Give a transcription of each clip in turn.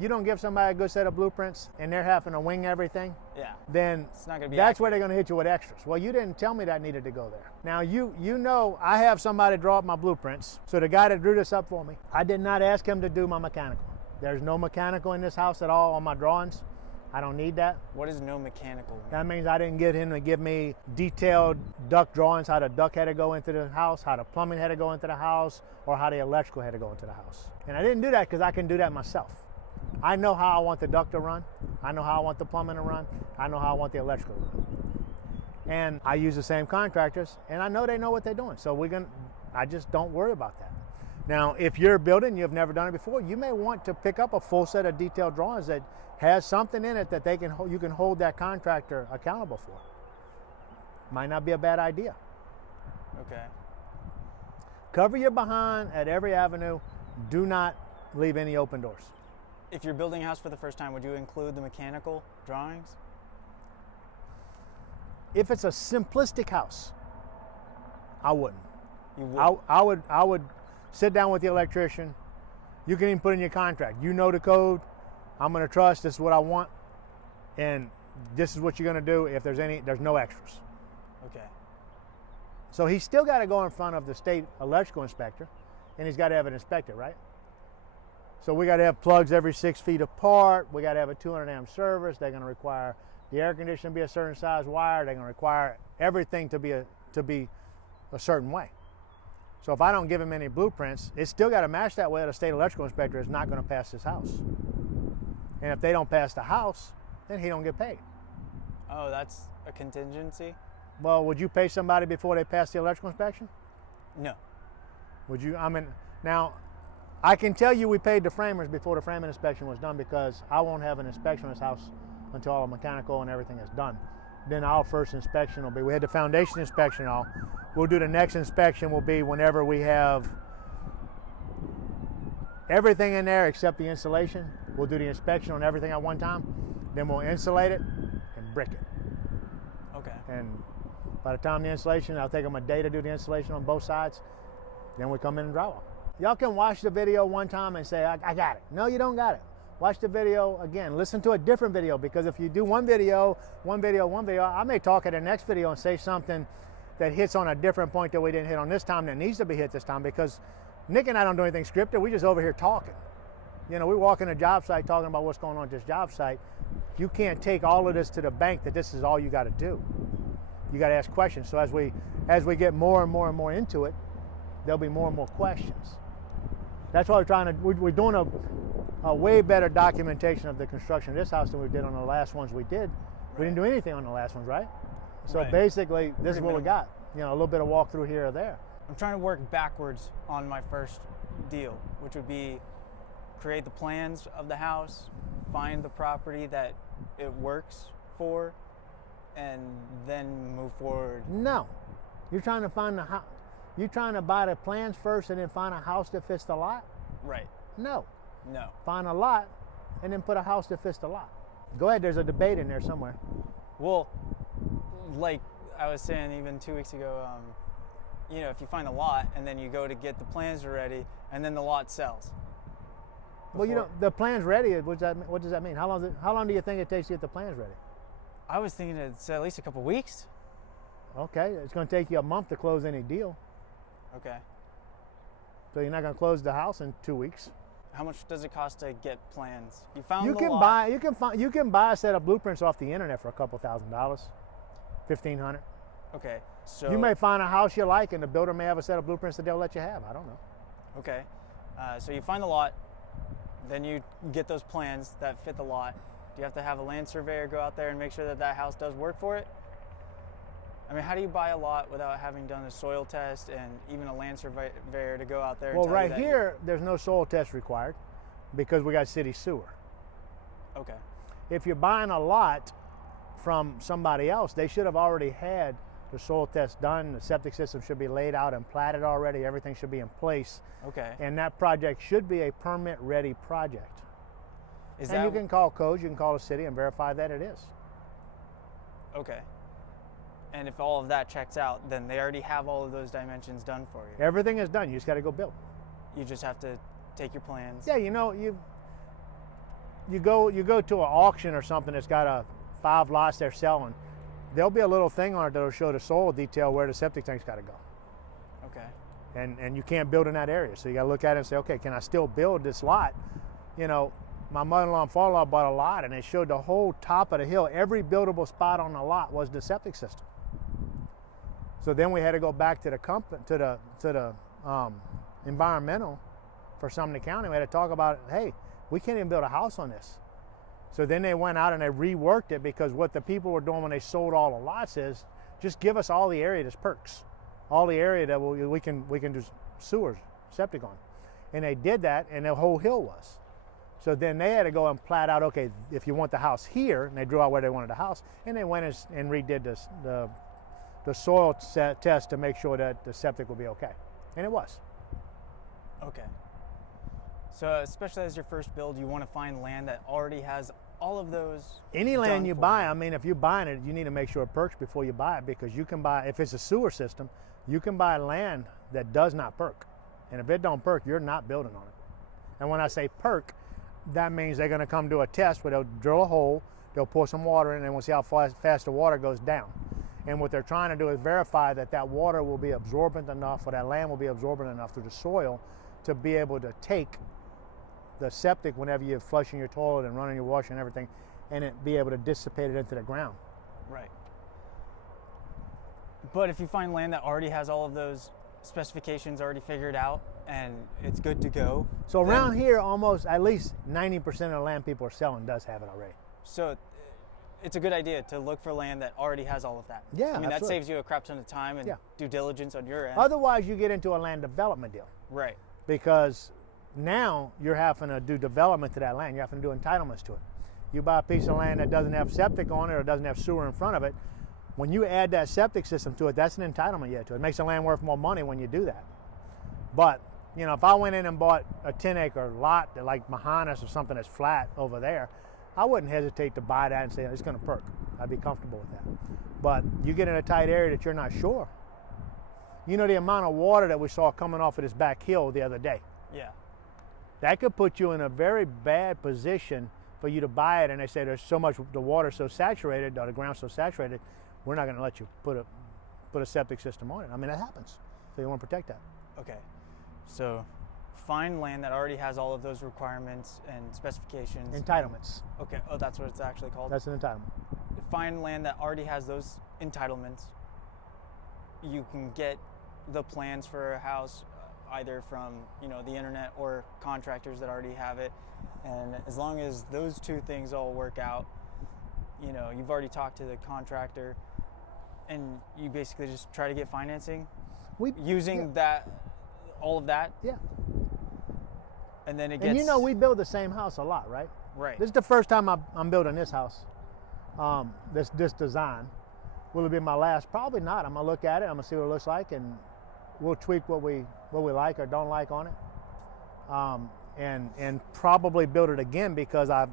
you don't give somebody a good set of blueprints and they're having to wing everything, Yeah. then It's not gonna be that's accurate. where they're going to hit you with extras. Well, you didn't tell me that needed to go there. Now, you know I have somebody draw up my blueprints. So the guy that drew this up for me, I did not ask him to do my mechanical. There's no mechanical in this house at all on my drawings. I don't need that. What is no mechanical? That means I didn't get him to give me detailed duct drawings, how the duct had to go into the house, how the plumbing had to go into the house, or how the electrical had to go into the house. And I didn't do that because I can do that myself. I know how I want the duct to run. I know how I want the plumbing to run. I know how I want the electrical to run. And I use the same contractors, and I know they know what they're doing. So I just don't worry about that. Now, if you're building, you've never done it before, you may want to pick up a full set of detailed drawings that has something in it that you can hold that contractor accountable for. Might not be a bad idea. Okay. Cover your behind at every avenue. Do not leave any open doors. If you're building a house for the first time, would you include the mechanical drawings? If it's a simplistic house, I wouldn't. You would. I would sit down with the electrician. You can even put in your contract. You know the code. I'm going to trust. This is what I want, and this is what you're going to do. If there's no extras. Okay. So he's still got to go in front of the state electrical inspector, and he's got to have it inspected, right? So we got to have plugs every 6 feet apart. We got to have a 200 amp service. They're going to require the air conditioner to be a certain size wire. They're going to require everything to be a certain way. So if I don't give him any blueprints, it's still got to match that way. The state electrical inspector is not going to pass this house. And if they don't pass the house, then he don't get paid. Oh, that's a contingency? Well, would you pay somebody before they pass the electrical inspection? No. Would you? I mean, now, I can tell you we paid the framers before the framing inspection was done because I won't have an inspection on this house until all the mechanical and everything is done. Then our first inspection will be, we had the foundation inspection all. We'll do the next inspection will be whenever we have everything in there except the insulation. We'll do the inspection on everything at one time. Then we'll insulate it and brick it. Okay. And by the time the insulation, I'll take them a day to do the insulation on both sides. Then we come in and drywall. Y'all can watch the video one time and say, I got it. No, you don't got it. Watch the video again. Listen to a different video, because if you do one video, I may talk at the next video and say something that hits on a different point that we didn't hit on this time that needs to be hit this time, because Nick and I don't do anything scripted. We just over here talking. You know, we walk in a job site talking about what's going on at this job site. You can't take all of this to the bank that this is all you got to do. You got to ask questions. So as we get more and more and more into it, there'll be more and more questions. That's why we're doing a way better documentation of the construction of this house than we did on the last ones we did. Right. We didn't do anything on the last ones, right? So Right. basically, this is what we minimal. got. You know, a little bit of walkthrough here or there. I'm trying to work backwards on my first deal, which would be create the plans of the house, find the property that it works for, and then move forward. No, you're trying to find the house. You're trying to buy the plans first and then find a house that fits the lot? Right. No. No. Find a lot and then put a house that fits the lot. Go ahead, there's a debate in there somewhere. Well, like I was saying even 2 weeks ago, you know, if you find a lot and then you go to get the plans ready and then the lot sells. Well, you know, the plan's ready. What does that mean? How long do you think it takes to get the plans ready? I was thinking it's at least a couple weeks. Okay, it's going to take you a month to close any deal. Okay. So you're not going to close the house in 2 weeks. How much does it cost to get plans? You found You the can lot. you can buy a set of blueprints off the internet for a couple $1,000, $1,500. Okay. So You may find a house you like, and the builder may have a set of blueprints that they'll let you have. I don't know. Okay. So you find the lot, then you get those plans that fit the lot. Do you have to have a land surveyor go out there and make sure that that house does work for it? I mean, how do you buy a lot without having done a soil test and even a land surveyor to go out there and Well, tell you right that here, there's no soil test required because we got city sewer. Okay. If you're buying a lot from somebody else, they should have already had the soil test done. The septic system should be laid out and platted already. Everything should be in place. Okay. And that project should be a permit-ready project. Is And that you can call codes, you can call the city and verify that it is. okay? And if all of that checks out, then they already have all of those dimensions done for you. Everything is done. You just got to go build. You just have to take your plans. Yeah, you know, you go to an auction or something that's got 5 lots they're selling, there'll be a little thing on it that'll show the soil detail where the septic tank's got to go. Okay. And you can't build in that area, so you got to look at it and say, okay, can I still build this lot? You know, my mother-in-law and father-in-law bought a lot, and they showed the whole top of the hill. Every buildable spot on the lot was the septic system. So then we had to go back to the environmental for Sumner County. We had to talk about, hey, we can't even build a house on this. So then they went out and they reworked it, because what the people were doing when they sold all the lots is just give us all the area that's perks, all the area that we can do sewers, septic on. And they did that, and the whole hill was. So then they had to go and plat out, okay, if you want the house here, and they drew out where they wanted the house, and they went and redid the soil test to make sure that the septic would be okay. And it was. Okay. So especially as your first build, you want to find land that already has all of those. Any land you buy, I mean, if you're buying it, you need to make sure it perks before you buy it, because you can buy, if it's a sewer system, you can buy land that does not perk. And if it don't perk, you're not building on it. And when I say perk, that means they're going to come do a test where they'll drill a hole, they'll pour some water in, and we'll see how fast the water goes down. And what they're trying to do is verify that that water will be absorbent enough, or that land will be absorbent enough through the soil to be able to take the septic whenever you're flushing your toilet and running your washer and everything, and it be able to dissipate it into the ground. Right. But if you find land that already has all of those specifications already figured out and it's good to go. So around here, almost at least 90% of the land people are selling does have it already. So it's a good idea to look for land that already has all of that. Yeah, I mean, absolutely. that saves you a crap ton of time and due diligence on your end. Otherwise, you get into a land development deal. Right. Because now you're having to do development to that land. You're having to do entitlements to it. You buy a piece of land that doesn't have septic on it or doesn't have sewer in front of it. When you add that septic system to it, that's an entitlement yet to it. It makes the land worth more money when you do that. But, you know, if I went in and bought a 10-acre lot that like Mahanas or something that's flat over there, I wouldn't hesitate to buy that and say, it's going to perk. I'd be comfortable with that. But you get in a tight area that you're not sure. You know the amount of water that we saw coming off of this back hill the other day? Yeah. That could put you in a very bad position for you to buy it, and they say there's so much, the water's so saturated, or the ground's so saturated, we're not going to let you put a septic system on it. I mean, that happens. So you want to protect that. Okay. So find land that already has all of those requirements and specifications. Entitlements. Okay. Oh, that's what it's actually called? That's an entitlement. Find land that already has those entitlements. You can get the plans for a house either from, you know, the internet or contractors that already have it. And as long as those two things all work out, you know, you've already talked to the contractor and you basically just try to get financing using that, all of that. Yeah. And then it gets... And you know, we build the same house a lot, right? Right. This is the first time I'm building this house, this design. Will it be my last? Probably not. I'm gonna look at it, I'm gonna see what it looks like, and we'll tweak what we like or don't like on it. And probably build it again, because I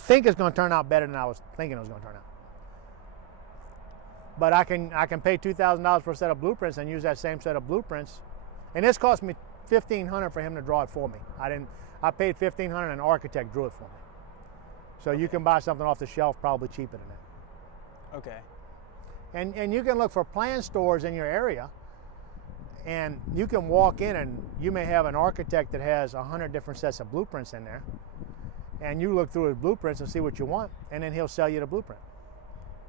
think it's going to turn out better than I was thinking it was going to turn out. But I can pay $2,000 for a set of blueprints and use that same set of blueprints, and this cost me $1,500 for him to draw it for me. I paid $1,500 and an architect drew it for me. So you can buy something off the shelf probably cheaper than that. Okay. And you can look for plan stores in your area, and you can walk in and you may have an architect that has 100 different sets of blueprints in there, and you look through his blueprints and see what you want, and then he'll sell you the blueprint.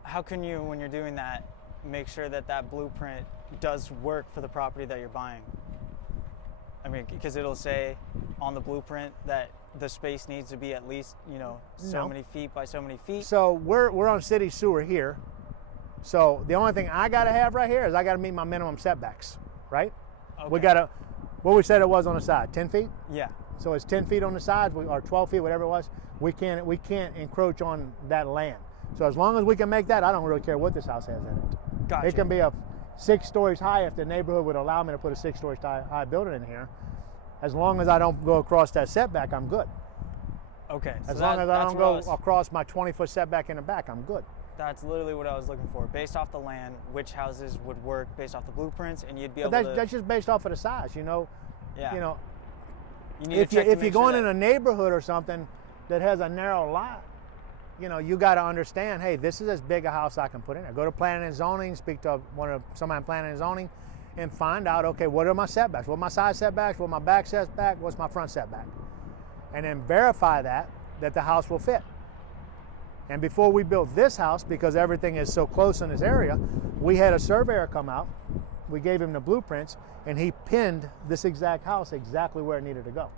How can you, when you're doing that, make sure that that blueprint does work for the property that you're buying? I mean, because it'll say on the blueprint that the space needs to be at least, you know, so many feet by so many feet. So we're on city sewer here. So the only thing I got to have right here is I got to meet my minimum setbacks, right? Okay. We got to, what we said it was on the side, 10 feet? Yeah. So it's 10 feet on the sides, or 12 feet, whatever it was. We can't encroach on that land. So as long as we can make that, I don't really care what this house has in it. Gotcha. It can be 6 stories high if the neighborhood would allow me to put a 6 stories high building in here. As long as I don't go across that setback, I'm good. Okay. As long as I don't go across my 20-foot setback in the back, I'm good. That's literally what I was looking for. Based off the land, which houses would work based off the blueprints, and you'd be able to... That's just based off of the size, you know. Yeah. You know, you need if you're going in a neighborhood or something, that has a narrow lot, you know, you got to understand, hey, this is as big a house I can put in there. Go to planning and zoning, speak to somebody in planning and zoning, and find out, okay, what are my setbacks? What are my side setbacks? What are my back setback? What's my front setback? And then verify that the house will fit. And before we built this house, because everything is so close in this area, we had a surveyor come out. We gave him the blueprints, and he pinned this exact house exactly where it needed to go.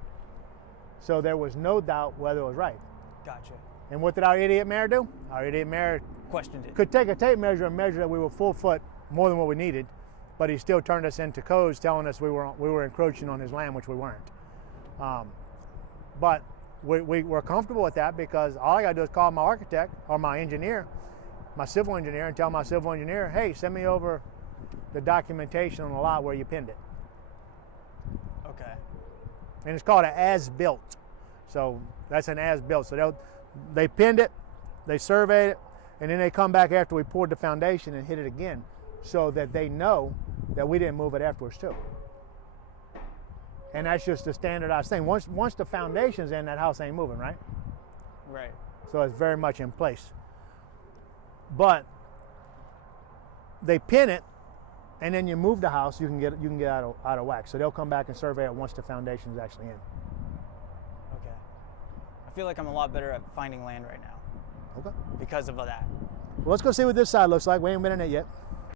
So there was no doubt whether it was right. Gotcha. And what did our idiot mayor do? Our idiot mayor Questioned it. could take a tape measure and measure that we were full foot more than what we needed, but he still turned us into codes telling us we were encroaching on his land, which we weren't. But we're comfortable with that, because all I got to do is call my architect or my engineer, my civil engineer, and tell my civil engineer, hey, send me over the documentation on the lot where you pinned it. Okay. And it's called an as-built. So that's an as-built. So they pinned it, they surveyed it, and then they come back after we poured the foundation and hit it again, so that they know that we didn't move it afterwards too. And that's just a standardized thing. Once the foundation's in, that house ain't moving, right? Right. So it's very much in place. But they pin it, and then you move the house, you can get out of whack. So they'll come back and survey it once the foundation's actually in. Okay. I feel like I'm a lot better at finding land right now Okay. because of that. Well, let's go see what this side looks like. We ain't been in it yet.